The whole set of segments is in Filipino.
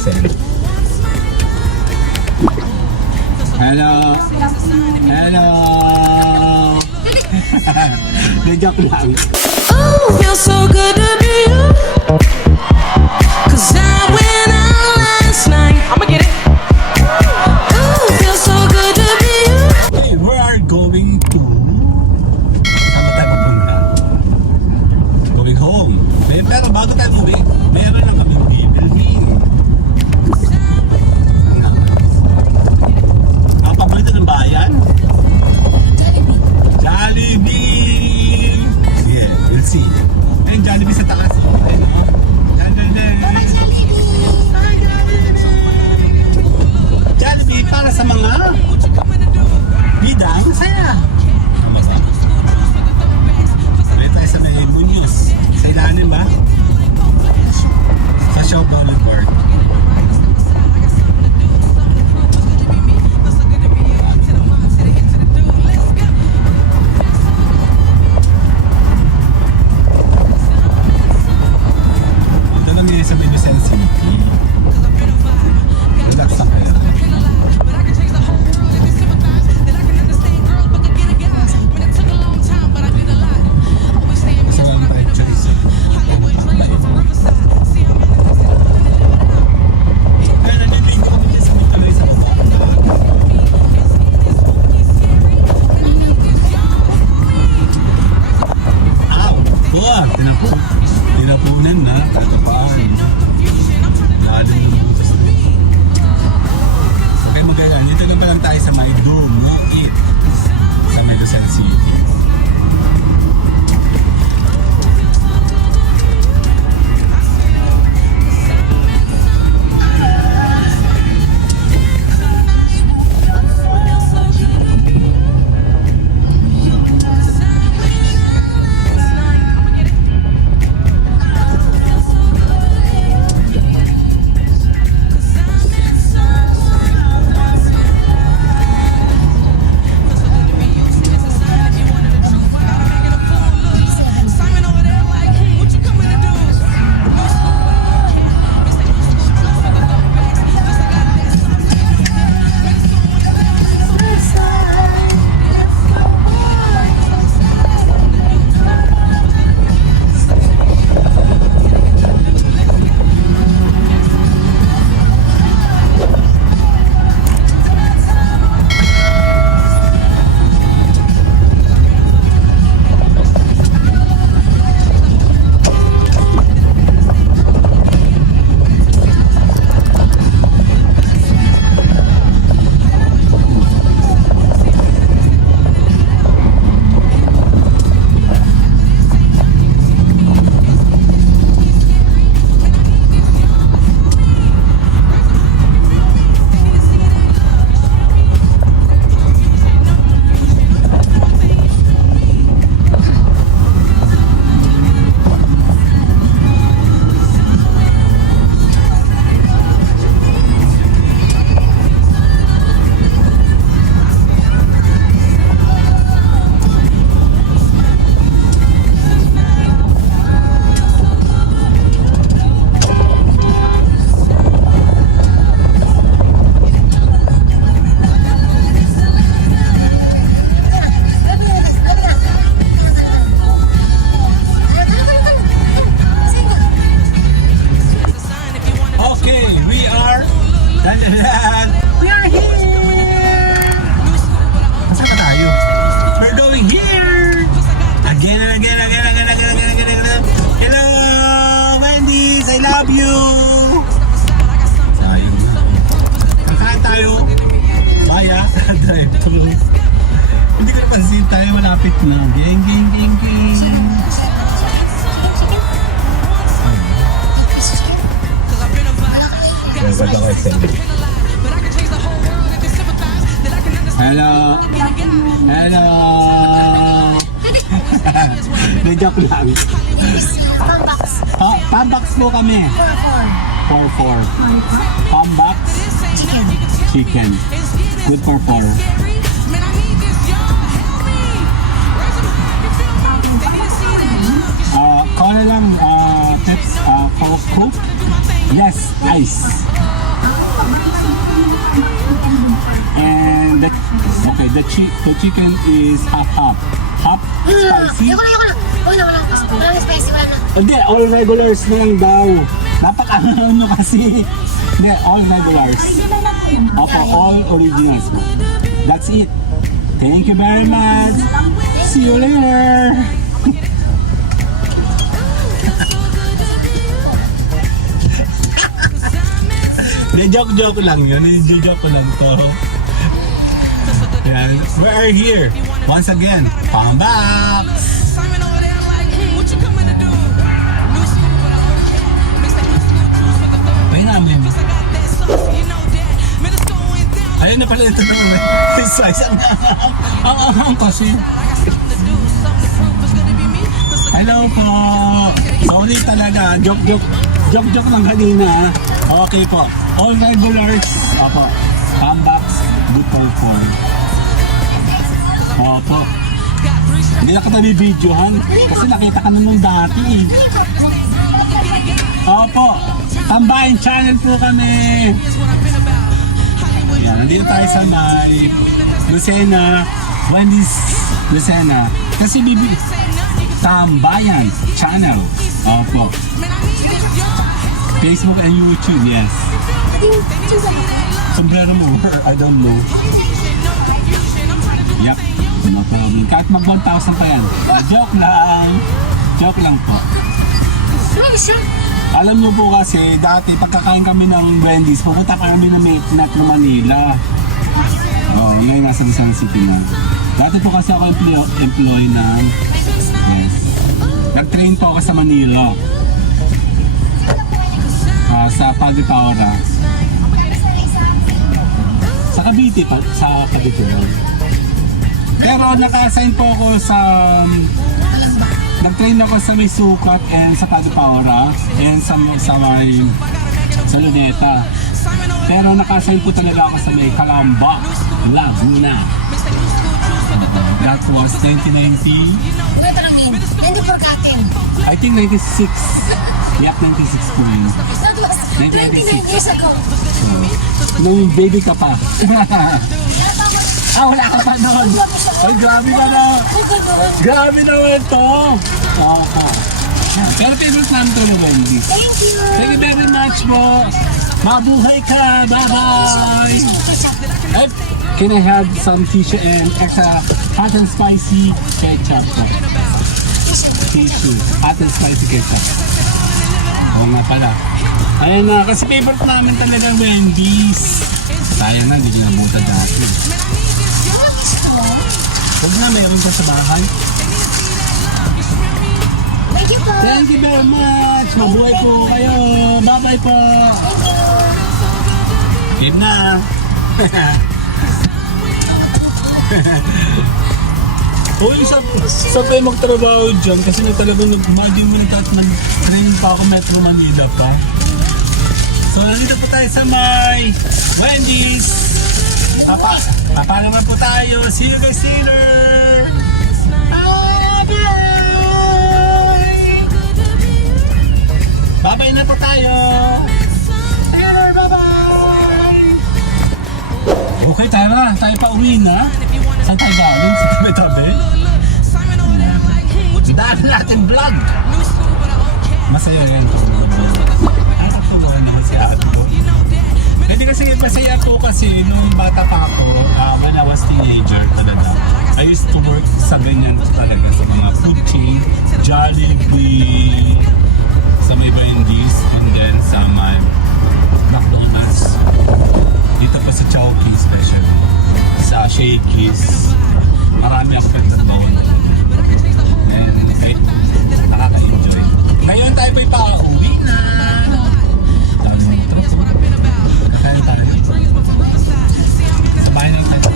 send. Hello! Hello! Joke lang. Oh, feels so good to be you. 'Cause I went out last night. I'ma get it. Oh, feels so good to be you. Okay, we are going to... Saan ba tayo pupunta? Going home. Pero bago tayo umuwi, meron lang kami bibilhin. Ang paborito ng bayan? Jollibee! Yeah, we'll see. Ayun, Jollibee sa taas. Ayun, oh. Jollibee para sa mga bidang saya. Tama ba? May tayo sa may Muñoz. Sa ilalim ba? Sa Shaw Boulevard. Ito lang yun sa may Lucena City. Relax sa pera. Gusto lang tayo choice. Kaya nandito kami dyan sa may tuloy sa baba. Ow! Buwa! Tinapunan na. Tatapaan. Lalo na butas na. Okay, magayan. Dito na pa lang tayo sa may Do No Eat sa may Lucena City. We are here! Saan ba tayo? We're going here! Again and again. Hello, Wendy's! I love you! Sayang na. Kakain tayo. Baya, drive-thru. Hindi ko napansin tayo, malapit na. Geng. Hello. Joke lang. Pambox po kami. 4-4. Pambox. Chicken. Good for 4. Call lang Coke. Yes, ice. And the chicken is half. Half spicy. Wala na spicy, wala na. Hindi, all regulars na lang daw. Dapat ano kasi. Hindi, all regulars. Opo, all originals. That's it. Thank you very much. See you later. De joke lang yun. Joke lang to. Yan. We are here. Once again, Pambax! Simon over there like, what you coming to do? New school, but I'm okay. Mix that new school juice with the third. Ayun namin. I got that sauce, you know that. Minnesota went down. Ayun na pala ito naman. Size ang kasi. I got something to do, something to prove. It's gonna be me. Hello po. Sorry talaga. Joke lang kanina. Okay po. All regulars. Opo. Pambax. Good for. Opo. Hindi na kita bibidyohan. Kasi nakita ka na nung dati eh. Opo. Tambahin channel po kami. Yan. Nandito tayo sa may Lucena. Wendy's Lucena. Kasi Tambayan channel. Opo. Facebook and YouTube, yes. Sombrero mo, I don't know. Yup, no problem. Kahit mag 1,000 pa yan. Joke lang. Joke lang po. Alam niyo po kasi, dati pagkakain kami ng Wendy's, pupunta kami na Metnat ng Manila. Oh, ngayon nasa Quezon City na. Dati po kasi ako employee ng... Yes. Nag-train po ako sa Manila. Sa Pagitaora. Sa Cavite pa, sa Cavite lang. Pero naka-assign po ako sa nag-train ako sa may Sukat and sa Pagitaora and sa may Luneta. Pero naka-assign po talaga ako sa may Calamba, Laguna. That was 2019. Ito lang yun. Hindi forgotten. I think 96. Yep, 96 po yun. That was 29 years ago. Nung baby ka pa. Wala ka pa noon. Ay, grabe ka na. Grabe naman to. Pero favorite namin to ng Wendy's. Thank you. Thank you very much po. Mabuhay ka. Bye-bye. Can I have some tissue and extra hot and spicy ketchup po? Tissue. Hot and spicy ketchup. Oo nga pala. Ayan na, kasi favorite namin talaga Wendy's. Sayang na, hindi ko nabutan dati. Huwag na, meron ka sa bahay. Thank you po. Thank you very much. Mabuhay po kayo. Bye-bye po. Game na. Uy, sa kayo magtrabaho dyan kasi na talagang nag-imagine mo nag-train pa ako Metro Manila pa. So, nandito po tayo sa may Wendy's. Papa naman po tayo. See you guys later. Bye-bye na po tayo. Later, bye-bye. Okay, tayo na. Tayo pa uwi na. Saan tayo galing? Sa tabi-tabi? Dahil natin vlog. Masaya yan po. Nakakatuwa naman si Ato. Hindi kasi masaya po kasi nung bata pa ako, when I was teenager talaga, I used to work sa ganyan talaga sa mga food chain, Jollibee, sa may Wendy's, and then sa may McDonald's. Dito pa sa Chowking especially, sa Shakey's. Marami ako pagtrabaho doon. And nakaka-enjoy. Ngayon tayo po'y pa-uwi na. Dami ng truck. Kaya tayo. Sa bahay lang tayo.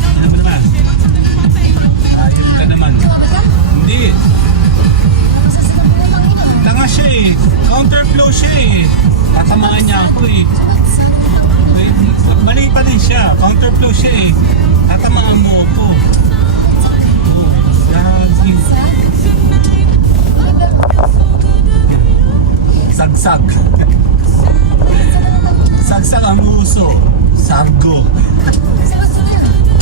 Ano ba naman? Ayun ka naman. Hindi. siya. Counterflow siya eh. Tatamaan mo ako. Oh, lagi. Sagsag. Sagsag ang uso. Sargo.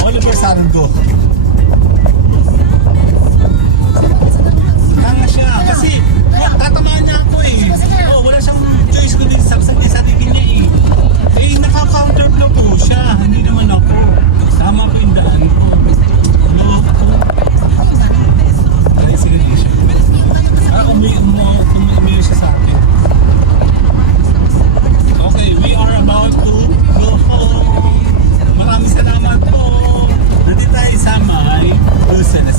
Oliver Sargo. Kanga siya. Kasi tatamaan niya ako eh. Oh, wala siyang choice kundi sagsag niya sarili niya eh. Eh, naka-counterflow po siya. Hindi naman ako. Tama po yung daan ko. Hello? Dali, sige, di siya. Umiyo siya sa akin. Okay, we are about to go home. Maraming salamat po. Nandito tayo sa may Lucena